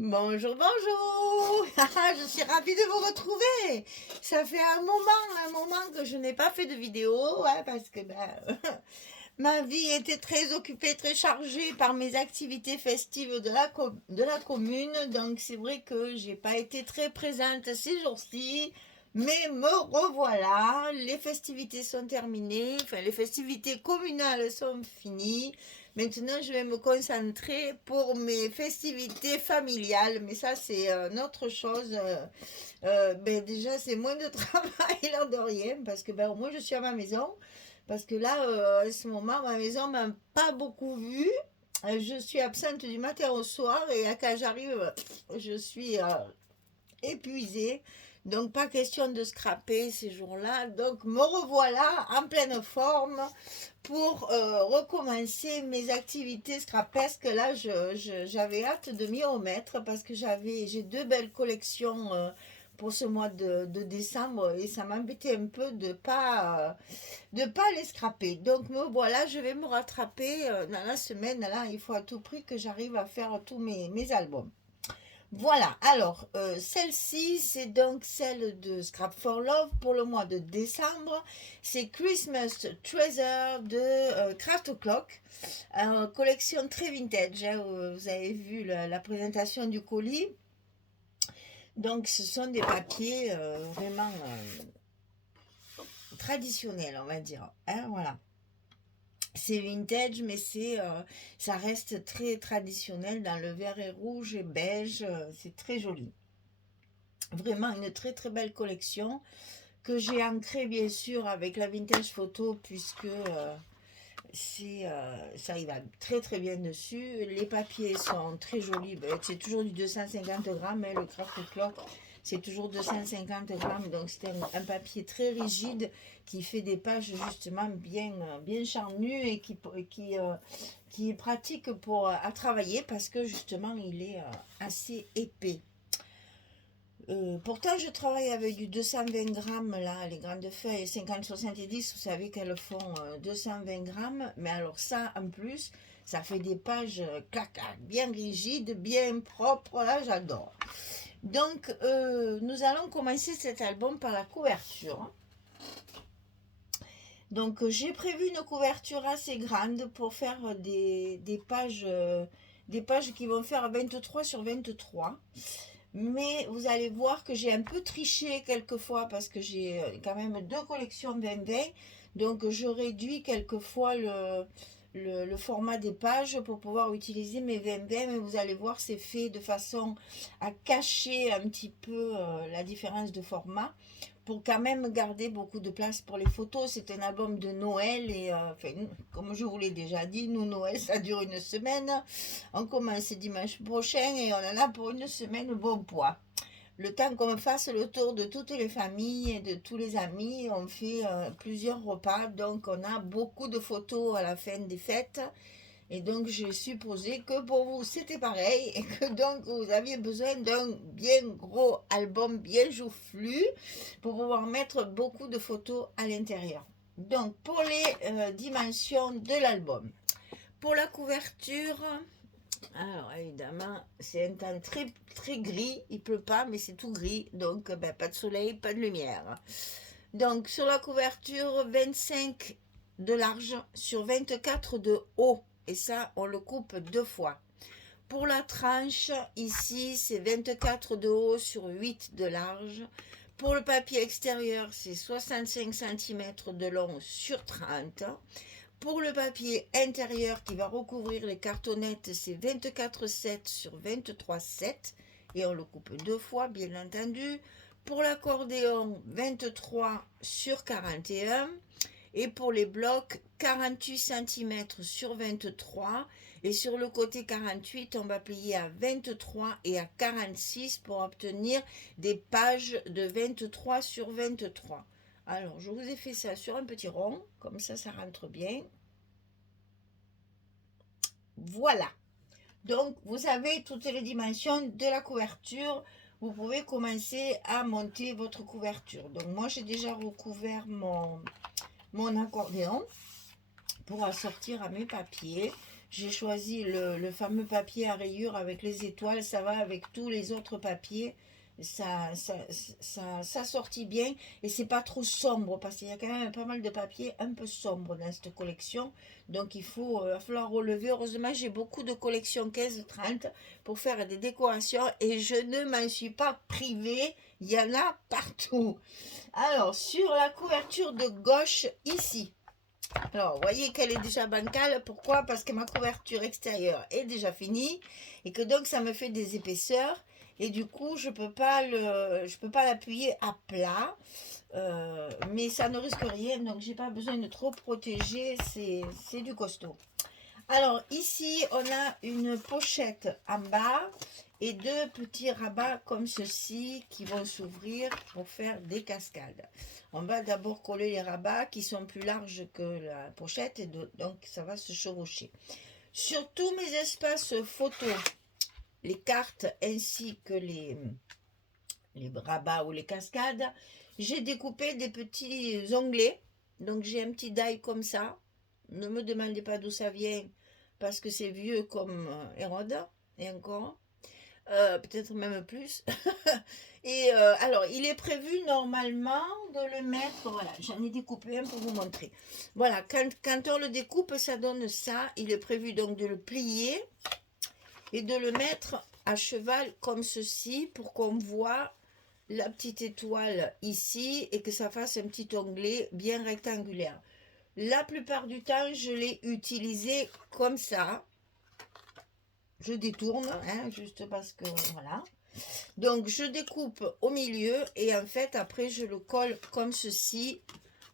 Bonjour, bonjour. Je suis ravie de vous retrouver. Ça fait un moment que je n'ai pas fait de vidéo, ouais, parce que ma vie était très occupée, très chargée par mes activités festives de la commune. Donc c'est vrai que j'ai pas été très présente ces jours-ci. Mais me revoilà, les festivités sont terminées, enfin les festivités communales sont finies. Maintenant, je vais me concentrer pour mes festivités familiales, mais ça, c'est autre chose. Déjà, c'est moins de travail, l'air de rien, parce que au moins, je suis à ma maison. Parce que là, en ce moment, ma maison m'a pas beaucoup vue. Je suis absente du matin au soir et quand j'arrive, je suis épuisée. Donc, pas question de scraper ces jours-là. Donc, me revoilà en pleine forme pour recommencer mes activités scrapesques. Là, j'avais hâte de m'y remettre parce que j'ai deux belles collections pour ce mois de décembre et ça m'embêtait un peu de pas les scraper. Donc, me voilà, je vais me rattraper dans la semaine. Là, il faut à tout prix que j'arrive à faire tous mes albums. Voilà, alors celle-ci, c'est donc celle de Scrap for Love pour le mois de décembre. C'est Christmas Treasure de Craft Clock, collection très vintage, hein. Vous avez vu la présentation du colis. Donc ce sont des papiers vraiment traditionnels, on va dire, hein, voilà. C'est vintage, mais ça reste très traditionnel dans le vert et rouge et beige. C'est très joli. Vraiment une très très belle collection que j'ai ancrée bien sûr avec la vintage photo puisque ça il va très très bien dessus. Les papiers sont très jolis. C'est toujours du 250 grammes, hein, le Craft Clock. C'est toujours 250 grammes, donc c'est un papier très rigide qui fait des pages justement bien charnues et qui est pratique à travailler parce que justement il est assez épais. Pourtant, je travaille avec du 220 grammes, là, les grandes feuilles 50-70, vous savez qu'elles font 220 grammes, mais alors ça, en plus, ça fait des pages clac, bien rigides, bien propres, là, j'adore. Donc, nous allons commencer cet album par la couverture. Donc, j'ai prévu une couverture assez grande pour faire des pages qui vont faire 23 sur 23. Mais vous allez voir que j'ai un peu triché quelquefois parce que j'ai quand même deux collections 20-20. Donc je réduis quelquefois le format des pages pour pouvoir utiliser mes 20-20. Mais vous allez voir, c'est fait de façon à cacher un petit peu la différence de format pour quand même garder beaucoup de place pour les photos. C'est un album de Noël et enfin, comme je vous l'ai déjà dit, nous Noël ça dure une semaine. On commence dimanche prochain et on en a pour une semaine bon poids. Le temps qu'on fasse le tour de toutes les familles et de tous les amis, on fait plusieurs repas, donc on a beaucoup de photos à la fin des fêtes. Et donc j'ai supposé que pour vous c'était pareil et que donc vous aviez besoin d'un bien gros album bien joufflu pour pouvoir mettre beaucoup de photos à l'intérieur. Donc pour les dimensions de l'album. Pour la couverture, alors évidemment c'est un temps très, très gris, il pleut pas mais c'est tout gris, donc pas de soleil, pas de lumière. Donc sur la couverture 25 de large sur 24 de haut. Et ça, on le coupe deux fois. Pour la tranche, ici, c'est 24 de haut sur 8 de large. Pour le papier extérieur, c'est 65 cm de long sur 30. Pour le papier intérieur qui va recouvrir les cartonnettes, c'est 24,7 sur 23,7. Et on le coupe deux fois, bien entendu. Pour l'accordéon, 23 sur 41. Et pour les blocs, 48 cm sur 23. Et sur le côté 48, on va plier à 23 et à 46 pour obtenir des pages de 23 sur 23. Alors, je vous ai fait ça sur un petit rond, comme ça rentre bien. Voilà. Donc, vous avez toutes les dimensions de la couverture. Vous pouvez commencer à monter votre couverture. Donc, moi, j'ai déjà recouvert mon accordéon pour assortir à mes papiers. j'ai choisi le fameux papier à rayures avec les étoiles. Ça va avec tous les autres papiers. Ça sortit bien et c'est pas trop sombre parce qu'il y a quand même pas mal de papiers un peu sombres dans cette collection, donc va falloir relever. Heureusement j'ai beaucoup de collections 15-30 pour faire des décorations et je ne m'en suis pas privée, il y en a partout. Alors sur la couverture de gauche ici, alors vous voyez qu'elle est déjà bancale. Pourquoi? Parce que ma couverture extérieure est déjà finie et que donc ça me fait des épaisseurs et du coup je peux pas l'appuyer à plat, mais ça ne risque rien, donc j'ai pas besoin de trop protéger, c'est du costaud. Alors ici on a une pochette en bas et deux petits rabats comme ceci qui vont s'ouvrir pour faire des cascades. On va d'abord coller les rabats qui sont plus larges que la pochette et donc ça va se chevaucher. Sur tous mes espaces photos, les cartes ainsi que les rabats ou les cascades, j'ai découpé des petits onglets. Donc j'ai un petit die comme ça. Ne me demandez pas d'où ça vient parce que c'est vieux comme Hérode et encore. Peut-être même plus. Et alors, il est prévu normalement de le mettre, voilà, j'en ai découpé un pour vous montrer. Voilà, quand on le découpe, ça donne ça. Il est prévu donc de le plier et de le mettre à cheval comme ceci pour qu'on voit la petite étoile ici et que ça fasse un petit onglet bien rectangulaire. La plupart du temps, je l'ai utilisé comme ça. Je détourne, hein, juste parce que voilà. Donc je découpe au milieu et en fait après je le colle comme ceci,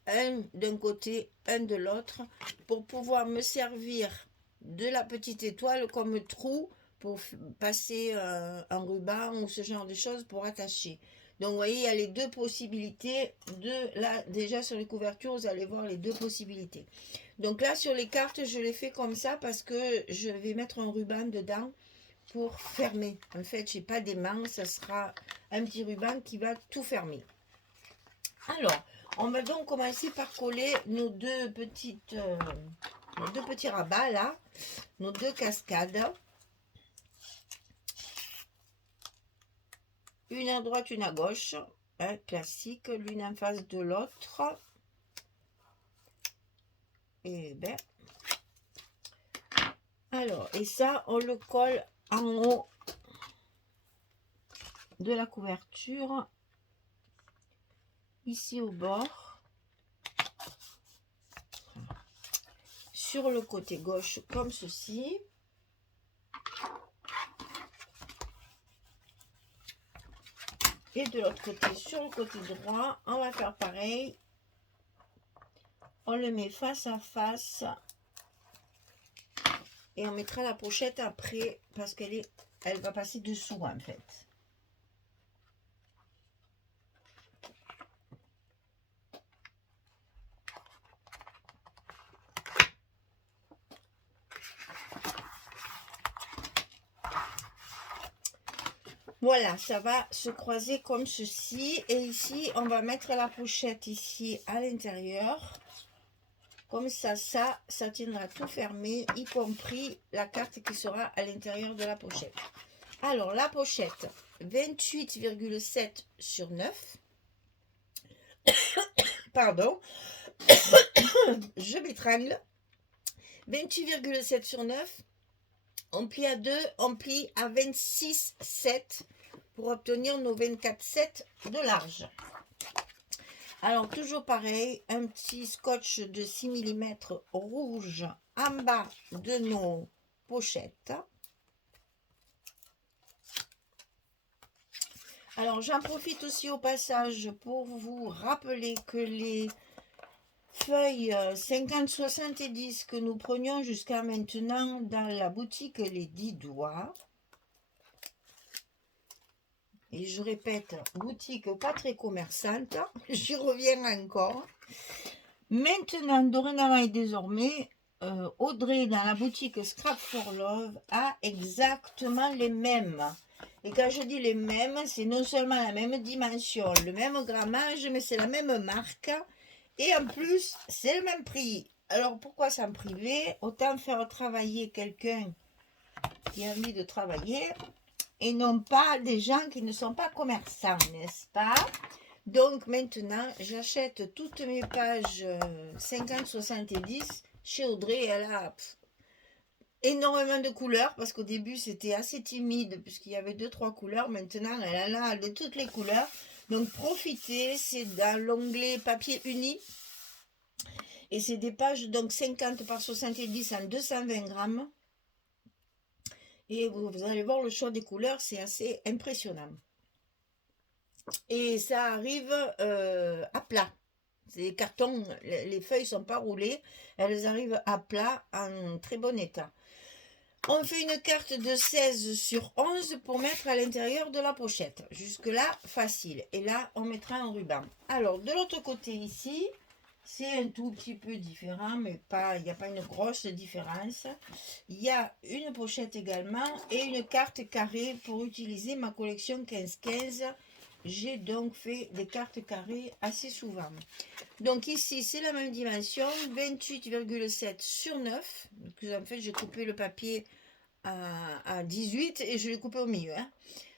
un d'un côté, un de l'autre, pour pouvoir me servir de la petite étoile comme trou pour passer un ruban ou ce genre de choses pour attacher. Donc vous voyez, il y a les deux possibilités. Là déjà sur les couvertures, vous allez voir les deux possibilités. Donc là sur les cartes, je l'ai fait comme ça parce que je vais mettre un ruban dedans pour fermer. En fait, j'ai pas d'aimant, ça sera un petit ruban qui va tout fermer. Alors, on va donc commencer par coller nos deux petits rabats là, nos deux cascades. Une à droite, une à gauche, hein, classique, l'une en face de l'autre. Et ben, alors, et ça, on le colle en haut de la couverture, ici au bord, sur le côté gauche comme ceci. Et de l'autre côté, sur le côté droit, on va faire pareil. On le met face à face. Et on mettra la pochette après parce elle va passer dessous en fait. Voilà, ça va se croiser comme ceci. Et ici, on va mettre la pochette ici à l'intérieur. Comme ça tiendra tout fermé, y compris la carte qui sera à l'intérieur de la pochette. Alors, la pochette, 28,7 sur 9. Pardon. Je m'étrangle. 28,7 sur 9. On plie à 2, on plie à 26,7 pour obtenir nos 24,7 de large. Alors, toujours pareil, un petit scotch de 6 mm rouge en bas de nos pochettes. Alors, j'en profite aussi au passage pour vous rappeler que les feuilles 50-70 que nous prenions jusqu'à maintenant dans la boutique Les 10 doigts, et je répète, boutique pas très commerçante, j'y reviens encore. Maintenant, dorénavant et désormais, Audrey dans la boutique Scrap for Love a exactement les mêmes. Et quand je dis les mêmes, c'est non seulement la même dimension, le même grammage, mais c'est la même marque. Et en plus, c'est le même prix. Alors, pourquoi s'en priver? Autant faire travailler quelqu'un qui a envie de travailler et non pas des gens qui ne sont pas commerçants, n'est-ce pas? Donc, maintenant, j'achète toutes mes pages 50-70 chez Audrey. Elle a énormément de couleurs parce qu'au début, c'était assez timide puisqu'il y avait 2-3 couleurs. Maintenant, elle en a de toutes les couleurs. Donc, profitez, c'est dans l'onglet papier uni. Et c'est des pages donc 50 par 70 en 220 grammes. Et vous allez voir le choix des couleurs, c'est assez impressionnant. Et ça arrive à plat. Les cartons, les feuilles ne sont pas roulées, elles arrivent à plat en très bon état. On fait une carte de 16 sur 11 pour mettre à l'intérieur de la pochette. Jusque là, facile. Et là, on mettra un ruban. Alors, de l'autre côté ici, c'est un tout petit peu différent, mais pas, il n'y a pas une grosse différence. Il y a une pochette également et une carte carrée pour utiliser ma collection 15-15. J'ai donc fait des cartes carrées assez souvent. Donc ici, c'est la même dimension, 28,7 sur 9. Donc, en fait, j'ai coupé le papier à 18 et je l'ai coupé au milieu. Hein.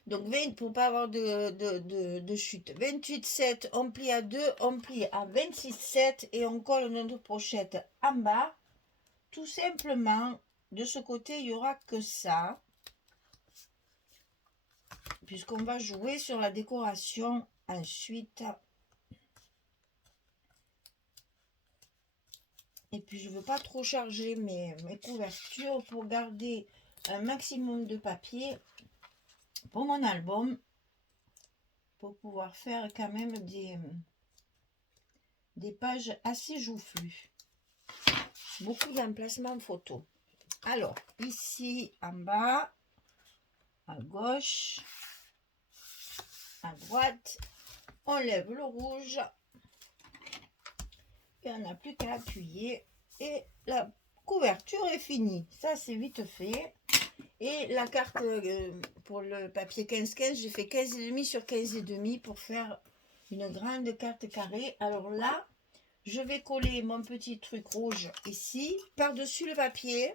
Donc 20 pour ne pas avoir de chute. 28,7, on plie à 2, on plie à 26,7 et on colle notre pochette en bas. Tout simplement, de ce côté, il n'y aura que ça. Puisqu'on va jouer sur la décoration ensuite. Et puis, je ne veux pas trop charger mes couvertures pour garder un maximum de papier pour mon album. Pour pouvoir faire quand même des pages assez joufflues. Beaucoup d'emplacements photo. Alors, ici en bas, à gauche, à droite, on lève le rouge et on n'a plus qu'à appuyer et la couverture est finie. Ça, c'est vite fait. Et la carte pour le papier 15-15, j'ai fait 15,5 sur 15,5 pour faire une grande carte carrée. Alors là, je vais coller mon petit truc rouge ici, par-dessus le papier,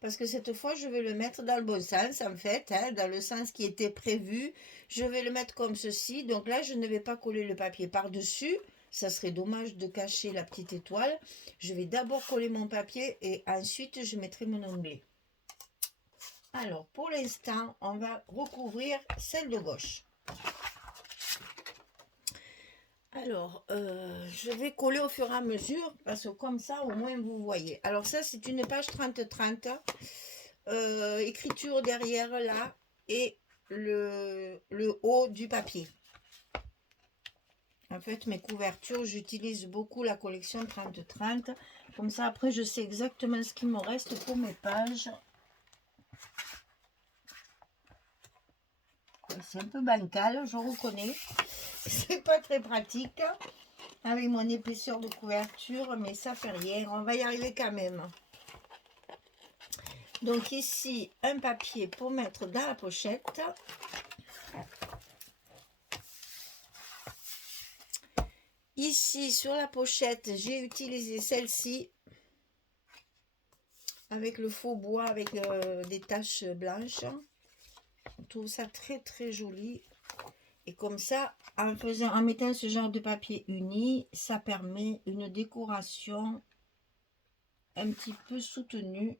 parce que cette fois, je vais le mettre dans le bon sens, en fait, hein, dans le sens qui était prévu. Je vais le mettre comme ceci. Donc là, je ne vais pas coller le papier par-dessus. Ça serait dommage de cacher la petite étoile. Je vais d'abord coller mon papier et ensuite, je mettrai mon onglet. Alors, pour l'instant, on va recouvrir celle de gauche. Alors, je vais coller au fur et à mesure, parce que comme ça, au moins, vous voyez. Alors ça, c'est une page 30-30. Écriture derrière, là, et le haut du papier. En fait, mes couvertures, j'utilise beaucoup la collection 30-30. Comme ça, après, je sais exactement ce qu'il me reste pour mes pages. C'est un peu bancal, je reconnais. C'est pas très pratique avec mon épaisseur de couverture, mais ça fait rien. On va y arriver quand même. Donc ici, un papier pour mettre dans la pochette. Ici, sur la pochette, j'ai utilisé celle-ci avec le faux bois, avec des taches blanches. On trouve ça très très joli. Et comme ça, en mettant ce genre de papier uni, ça permet une décoration un petit peu soutenue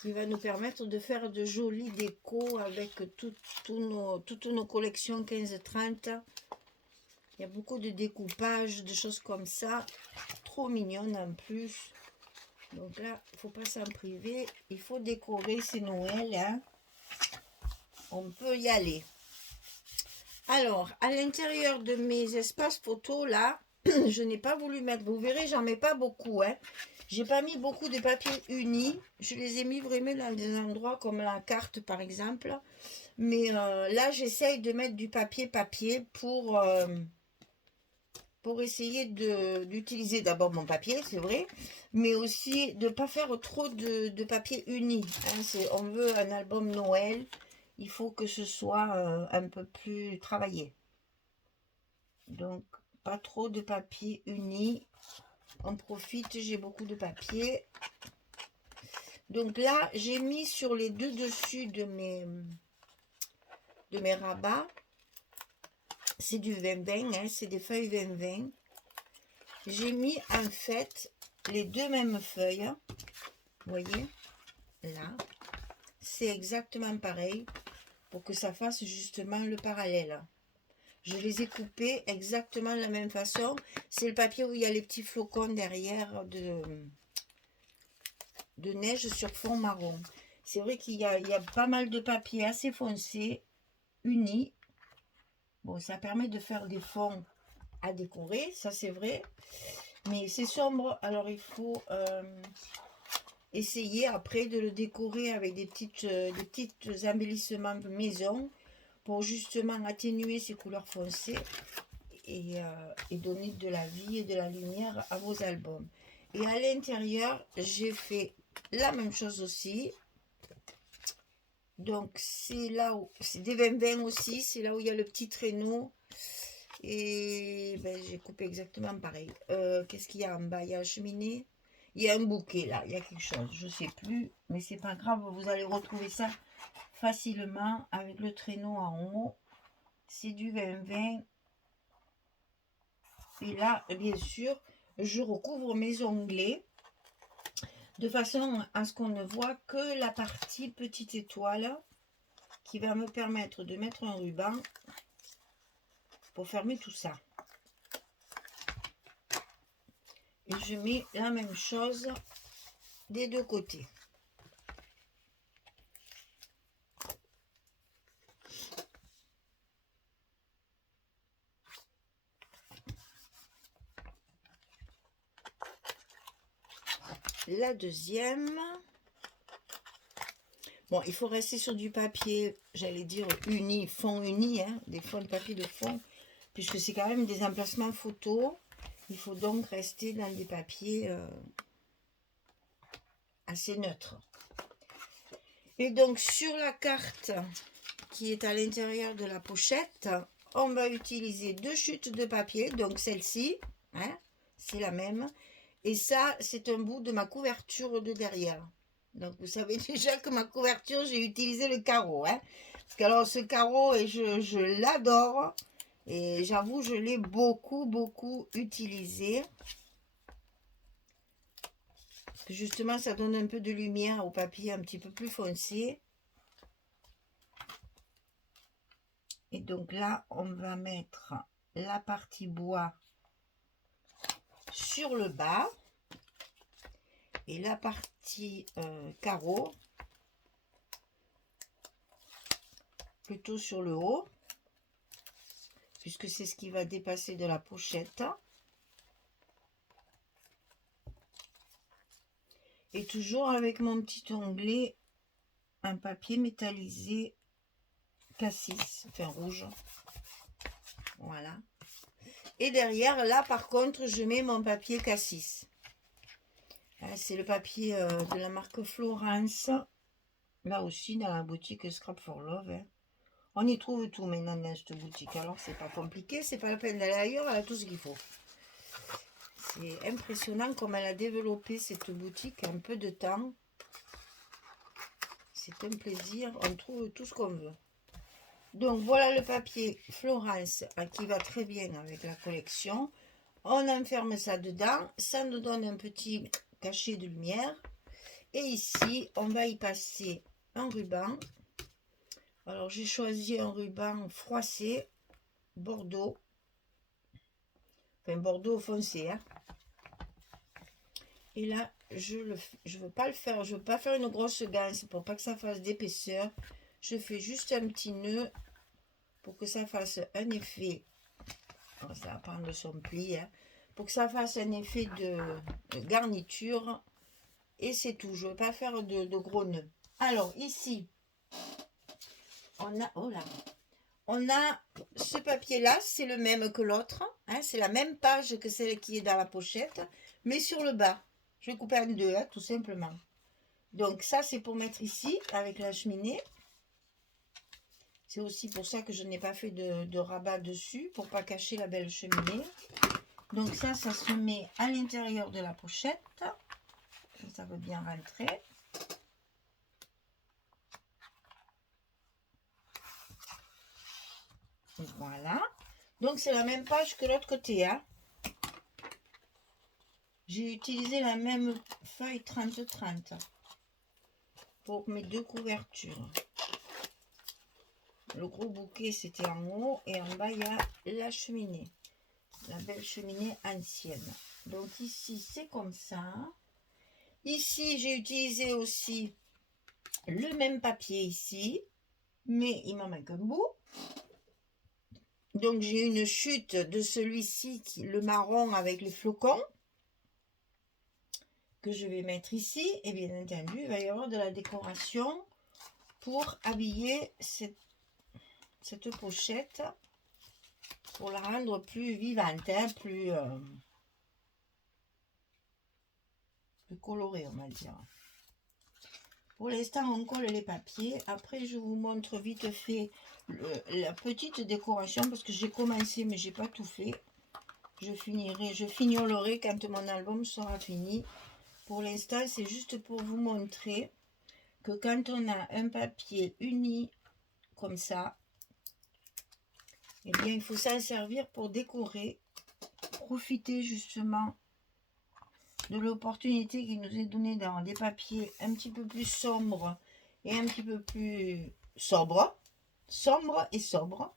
qui va nous permettre de faire de jolis décos avec toutes nos collections 15-30. Il y a beaucoup de découpage, de choses comme ça. Trop mignonne en plus. Donc là, il ne faut pas s'en priver. Il faut décorer, c'est Noël. Hein. On peut y aller. Alors, à l'intérieur de mes espaces photos, là, je n'ai pas voulu mettre, vous verrez, j'en mets pas beaucoup. Hein. J'ai pas mis beaucoup de papier uni. Je les ai mis vraiment dans des endroits comme la carte, par exemple. Mais là, j'essaye de mettre du papier pour essayer d'utiliser d'abord mon papier, c'est vrai, mais aussi de ne pas faire trop de papier uni. Hein. On veut un album Noël. Il faut que ce soit un peu plus travaillé. Donc, pas trop de papier uni. On profite, j'ai beaucoup de papier. Donc là, j'ai mis sur les deux dessus de mes rabats. C'est du 20-20, hein, c'est des feuilles 20-20. J'ai mis en fait les deux mêmes feuilles. Vous voyez, là. C'est exactement pareil pour que ça fasse justement le parallèle. Je les ai coupés exactement de la même façon. C'est le papier où il y a les petits flocons derrière de neige sur fond marron. C'est vrai qu'il y a pas mal de papier assez foncé, unis. Bon, ça permet de faire des fonds à décorer, ça c'est vrai. Mais c'est sombre, alors il faut essayer après de le décorer avec des petites embellissements de maison pour justement atténuer ces couleurs foncées et donner de la vie et de la lumière à vos albums. Et à l'intérieur, j'ai fait la même chose aussi. Donc c'est là où c'est des 20-20 aussi, c'est là où il y a le petit traîneau. Et ben, j'ai coupé exactement pareil. Qu'est-ce qu'il y a en bas? Il y a la cheminée. Il y a un bouquet là, il y a quelque chose, je sais plus, mais c'est pas grave, vous allez retrouver ça facilement avec le traîneau en haut. C'est du 20-20. Et là, bien sûr, je recouvre mes onglets de façon à ce qu'on ne voit que la partie petite étoile qui va me permettre de mettre un ruban pour fermer tout ça. Et je mets la même chose des deux côtés. La deuxième. Bon, il faut rester sur du papier, j'allais dire uni, fond uni, hein, des fonds de papier de fond, puisque c'est quand même des emplacements photos. Il faut donc rester dans des papiers assez neutres. Et donc sur la carte qui est à l'intérieur de la pochette, on va utiliser deux chutes de papier, donc celle-ci, hein, c'est la même. Et ça, c'est un bout de ma couverture de derrière. Donc, vous savez déjà que ma couverture, j'ai utilisé le carreau. Hein, parce que alors, ce carreau, et je l'adore. Et j'avoue, je l'ai beaucoup utilisé. Parce que justement, ça donne un peu de lumière au papier un petit peu plus foncé. Et donc là, on va mettre la partie bois sur le bas. Et la partie carreau plutôt sur le haut, puisque c'est ce qui va dépasser de la pochette. Et toujours avec mon petit onglet, un papier métallisé cassis, enfin rouge. Voilà. Et derrière, là par contre, je mets mon papier cassis. C'est le papier de la marque Florence. Là aussi, dans la boutique Scrap for Love. Hein. On y trouve tout maintenant dans cette boutique. Alors, c'est pas compliqué. C'est pas la peine d'aller ailleurs. Elle a tout ce qu'il faut. C'est impressionnant comme elle a développé cette boutique en peu de temps. C'est un plaisir. On trouve tout ce qu'on veut. Donc, voilà le papier Florence qui va très bien avec la collection. On enferme ça dedans. Ça nous donne un petit cachet de lumière. Et ici, on va y passer un ruban. Alors, j'ai choisi un ruban froissé, bordeaux. Enfin, bordeaux foncé. Hein. Et là, je veux pas le faire. Je veux pas faire une grosse ganse pour pas que ça fasse d'épaisseur. Je fais juste un petit nœud pour que ça fasse un effet. Alors, ça va prendre son pli. Hein, pour que ça fasse un effet de garniture. Et c'est tout. Je ne veux pas faire de gros nœuds. Alors, ici, on a... Oh là, on a ce papier-là. C'est le même que l'autre. Hein, c'est la même page que celle qui est dans la pochette. Mais sur le bas. Je vais couper en deux, hein, tout simplement. Donc, ça, c'est pour mettre ici, avec la cheminée. C'est aussi pour ça que je n'ai pas fait de rabat dessus, pour pas cacher la belle cheminée. Donc ça se met à l'intérieur de la pochette. Ça veut bien rentrer. Et voilà. Donc c'est la même page que l'autre côté, hein. J'ai utilisé la même feuille 30-30 pour mes deux couvertures. Le gros bouquet c'était en haut et en bas il y a la cheminée, la belle cheminée ancienne. Donc ici c'est comme ça. Ici j'ai utilisé aussi le même papier ici, mais il m'en manque un bout. Donc j'ai une chute de celui-ci, le marron avec les flocons, que je vais mettre ici. Et bien entendu il va y avoir de la décoration pour habiller cette pochette, pour la rendre plus vivante, hein, plus colorée, on va dire. Pour l'instant on colle les papiers. Après je vous montre vite fait la petite décoration, parce que j'ai commencé mais j'ai pas tout fait. Je fignolerai quand mon album sera fini. Pour l'instant c'est juste pour vous montrer que quand on a un papier uni comme ça, eh bien il faut s'en servir pour décorer, profiter justement de l'opportunité qui nous est donnée dans des papiers un petit peu plus sombres et un petit peu plus sombres et sobres.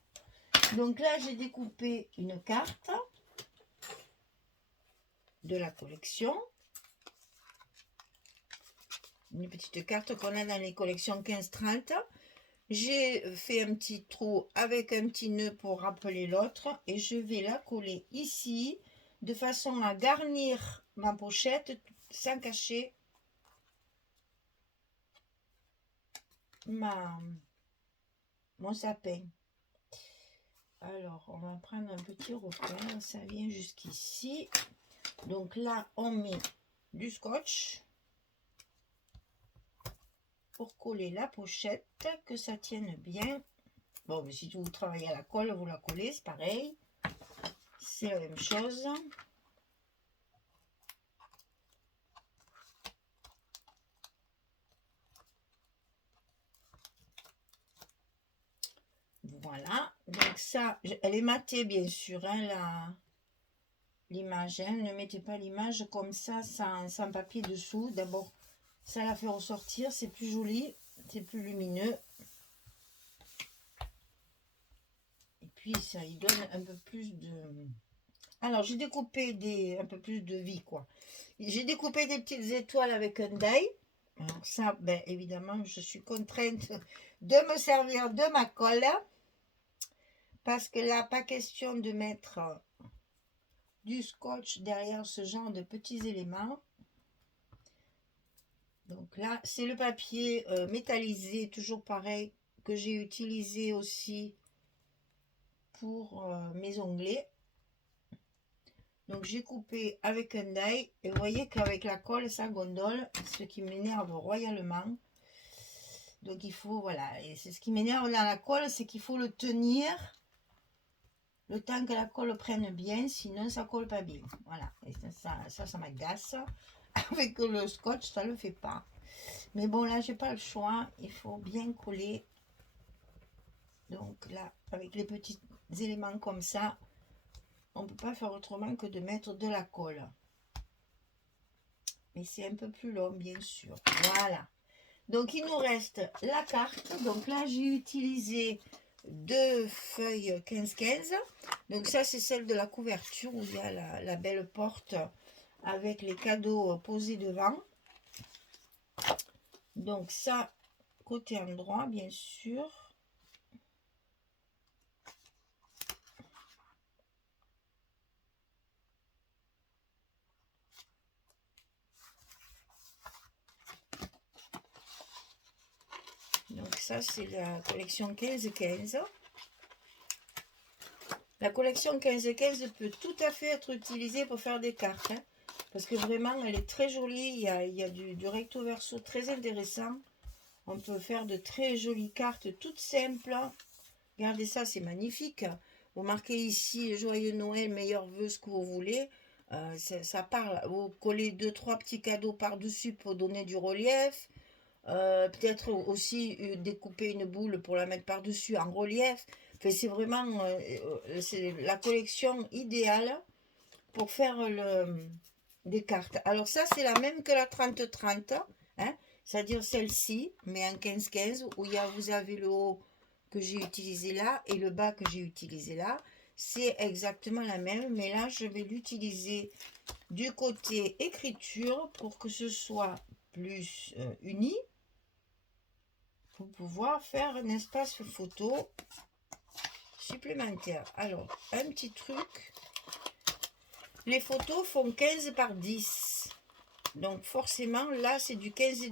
Donc là j'ai découpé une carte de la collection, une petite carte qu'on a dans les collections 15-30. J'ai fait un petit trou avec un petit nœud pour rappeler l'autre et je vais la coller ici de façon à garnir ma pochette sans cacher mon sapin. Alors on va prendre un petit repère, ça vient jusqu'ici. Donc là on met du scotch pour coller la pochette, que ça tienne bien. Bon, mais si vous travaillez à la colle, vous la collez, c'est pareil, c'est la même chose. Voilà, donc ça, elle est matée bien sûr, hein, l'image, hein. Ne mettez pas l'image comme ça sans papier dessous. D'abord ça la fait ressortir, c'est plus joli, c'est plus lumineux. Et puis ça y donne un peu plus de... Alors j'ai découpé un peu plus de vie, quoi. J'ai découpé des petites étoiles avec un die. Alors ça, ben, évidemment, je suis contrainte de me servir de ma colle. Parce que là, pas question de mettre du scotch derrière ce genre de petits éléments. Donc là, c'est le papier métallisé, toujours pareil, que j'ai utilisé aussi pour mes onglets. Donc j'ai coupé avec un die et vous voyez qu'avec la colle ça gondole, ce qui m'énerve royalement. Donc il faut, voilà, et c'est ce qui m'énerve dans la colle, c'est qu'il faut le tenir le temps que la colle prenne bien, sinon ça colle pas bien. Voilà, et ça m'agace. Avec le scotch ça le fait pas. Mais bon, là j'ai pas le choix, il faut bien coller. Donc là, avec les petits éléments comme ça, on peut pas faire autrement que de mettre de la colle. Mais c'est un peu plus long, bien sûr. Voilà. Donc il nous reste la carte. Donc là j'ai utilisé 2 feuilles 15-15. Donc ça c'est celle de la couverture où il y a la belle porte avec les cadeaux posés devant. Donc ça, côté endroit bien sûr. Donc ça c'est la collection 15-15. La collection 15-15 peut tout à fait être utilisée pour faire des cartes. Hein, parce que vraiment elle est très jolie. Il y a du recto verso très intéressant. On peut faire de très jolies cartes toutes simples. Regardez ça, c'est magnifique. Vous marquez ici Joyeux Noël, meilleurs vœux, ce que vous voulez. Ça parle. Vous collez deux, trois petits cadeaux par-dessus pour donner du relief. Peut-être aussi découper une boule pour la mettre par-dessus en relief. Enfin, c'est vraiment c'est la collection idéale pour faire des cartes. Alors ça, c'est la même que la 30-30, hein, c'est-à-dire celle-ci, mais en 15-15, où vous avez le haut que j'ai utilisé là et le bas que j'ai utilisé là. C'est exactement la même, mais là, je vais l'utiliser du côté écriture pour que ce soit plus uni, pour pouvoir faire un espace photo supplémentaire. Alors, un petit truc. Les photos font 15 par 10. Donc forcément, là, c'est du 15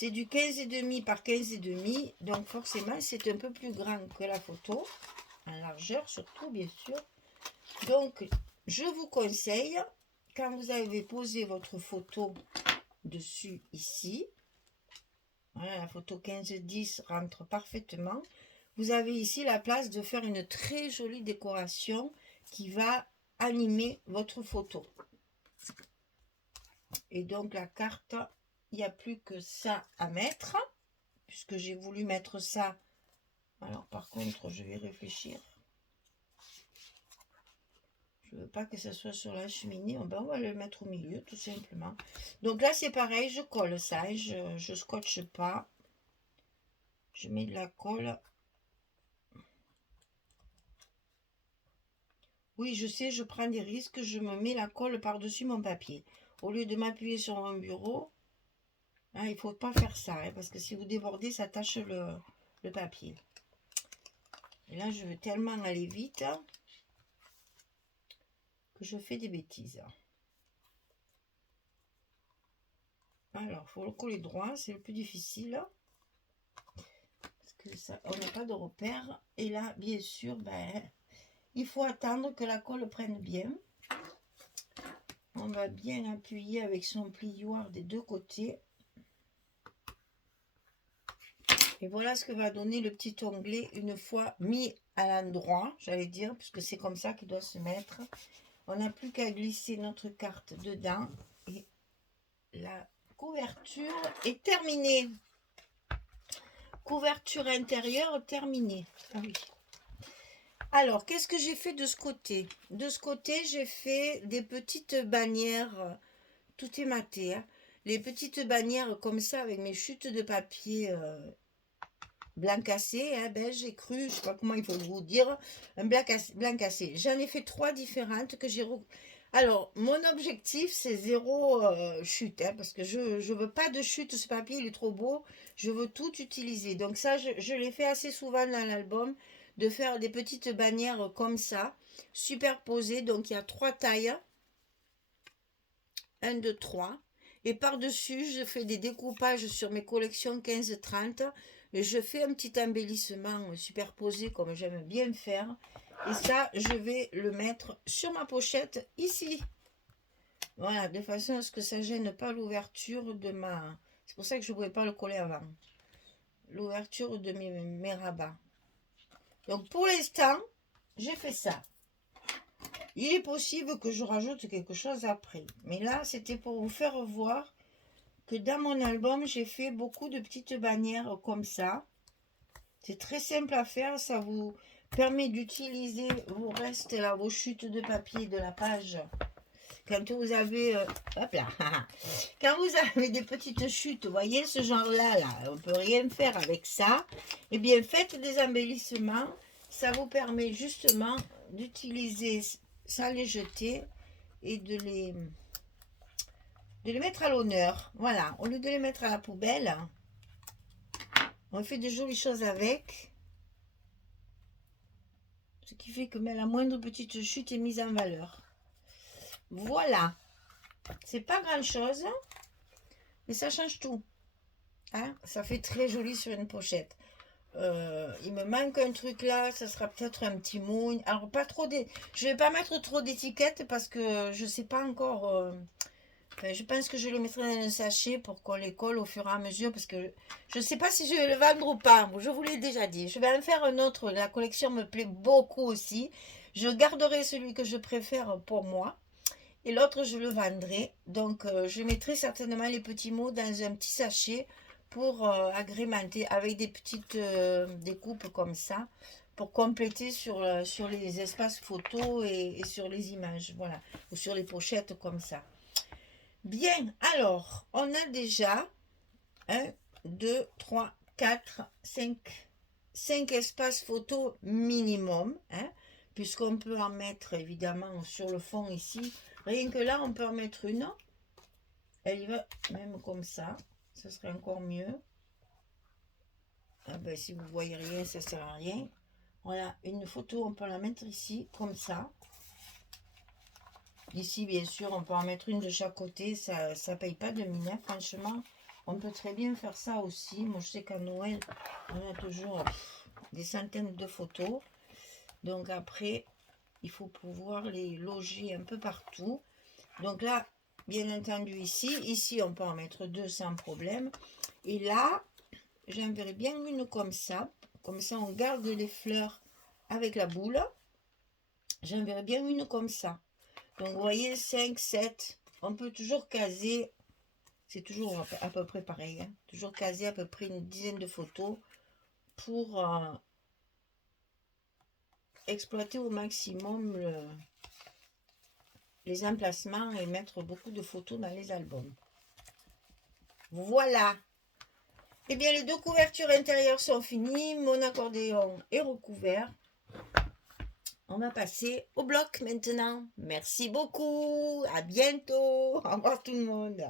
et demi par 15 et demi. Donc forcément, c'est un peu plus grand que la photo. En largeur surtout, bien sûr. Donc, je vous conseille, quand vous avez posé votre photo dessus ici, voilà, la photo 15-10 rentre parfaitement. Vous avez ici la place de faire une très jolie décoration qui va animer votre photo. Et donc la carte, il n'y a plus que ça à mettre, puisque j'ai voulu mettre ça. Alors par contre, je vais réfléchir. Je ne veux pas que ça soit sur la cheminée. On va le mettre au milieu, tout simplement. Donc là, c'est pareil, je colle ça. Hein, je ne scotche pas. Je mets de la colle. Oui, je sais, je prends des risques. Je me mets la colle par-dessus mon papier. Au lieu de m'appuyer sur mon bureau, hein, il ne faut pas faire ça. Hein, parce que si vous débordez, ça tâche le papier. Et là, je veux tellement aller vite que je fais des bêtises. Alors, il faut le coller droit, c'est le plus difficile. Parce que ça, on n'a pas de repère. Et là, bien sûr, il faut attendre que la colle prenne bien. On va bien appuyer avec son plioir des deux côtés. Et voilà ce que va donner le petit onglet une fois mis à l'endroit, j'allais dire, puisque c'est comme ça qu'il doit se mettre. On n'a plus qu'à glisser notre carte dedans et la couverture est terminée. Couverture intérieure terminée. Ah oui. Alors, qu'est-ce que j'ai fait de ce côté? De ce côté, j'ai fait des petites bannières, tout est maté, hein. Les petites bannières comme ça avec mes chutes de papier blanc cassé, hein, beige et cru, je ne sais pas comment il faut vous dire, un blanc cassé. J'en ai fait 3 différentes que j'ai... Alors, mon objectif, c'est zéro chute, hein, parce que je ne veux pas de chute, ce papier, il est trop beau, je veux tout utiliser. Donc ça, je l'ai fait assez souvent dans l'album, de faire des petites bannières comme ça, superposées. Donc, il y a 3 tailles, 1, 2, 3. Et par-dessus, je fais des découpages sur mes collections 15-30. Et je fais un petit embellissement superposé comme j'aime bien faire. Et ça, je vais le mettre sur ma pochette ici. Voilà, de façon à ce que ça ne gêne pas l'ouverture de ma... C'est pour ça que je ne pouvais pas le coller avant. L'ouverture de mes rabats. Donc pour l'instant, j'ai fait ça. Il est possible que je rajoute quelque chose après. Mais là, c'était pour vous faire voir que dans mon album, j'ai fait beaucoup de petites bannières comme ça. C'est très simple à faire. Ça vous permet d'utiliser vos restes là, vos chutes de papier de la page. Quand vous avez... hop là, quand vous avez des petites chutes, vous voyez ce genre-là, là, on ne peut rien faire avec ça. Eh bien, faites des embellissements. Ça vous permet justement d'utiliser sans les jeter et de les mettre à l'honneur. Voilà, au lieu de les mettre à la poubelle, on fait de jolies choses avec. Ce qui fait que même la moindre petite chute est mise en valeur. Voilà. C'est pas grand chose, mais ça change tout. Hein, ça fait très joli sur une pochette. Il me manque un truc là, ça sera peut-être un petit mot. Alors pas trop je vais pas mettre trop d'étiquettes parce que je sais pas encore Enfin, je pense que je les mettrai dans un sachet pour qu'on les colle au fur et à mesure parce que je ne sais pas si je vais le vendre ou pas. Je vous l'ai déjà dit. Je vais en faire un autre. La collection me plaît beaucoup aussi. Je garderai celui que je préfère pour moi et l'autre je le vendrai. Donc je mettrai certainement les petits mots dans un petit sachet pour agrémenter avec des petites découpes comme ça pour compléter sur les espaces photos et sur les images, voilà, ou sur les pochettes comme ça. Bien, alors, on a déjà 1, 2, 3, 4, 5 espaces photos minimum, hein, puisqu'on peut en mettre évidemment sur le fond ici. Rien que là, on peut en mettre une. Elle y va même comme ça. Ce serait encore mieux. Ah ben, si vous voyez rien, ça sert à rien. Voilà, une photo, on peut la mettre ici, comme ça. Ici, bien sûr, on peut en mettre une de chaque côté. Ça ne paye pas de mine, hein, franchement. On peut très bien faire ça aussi. Moi, je sais qu'à Noël, on a toujours des centaines de photos. Donc après, il faut pouvoir les loger un peu partout. Donc là, bien entendu, ici, on peut en mettre deux sans problème. Et là, j'enverrai bien une comme ça. Comme ça, on garde les fleurs avec la boule. J'enverrai bien une comme ça. Donc, vous voyez, 5, 7. On peut toujours caser. C'est toujours à peu près pareil. Hein, toujours caser à peu près une dizaine de photos pour exploiter au maximum les emplacements et mettre beaucoup de photos dans les albums. Voilà. Eh bien, les deux couvertures intérieures sont finies. Mon accordéon est recouvert. On va passer au bloc maintenant. Merci beaucoup. À bientôt. Au revoir tout le monde.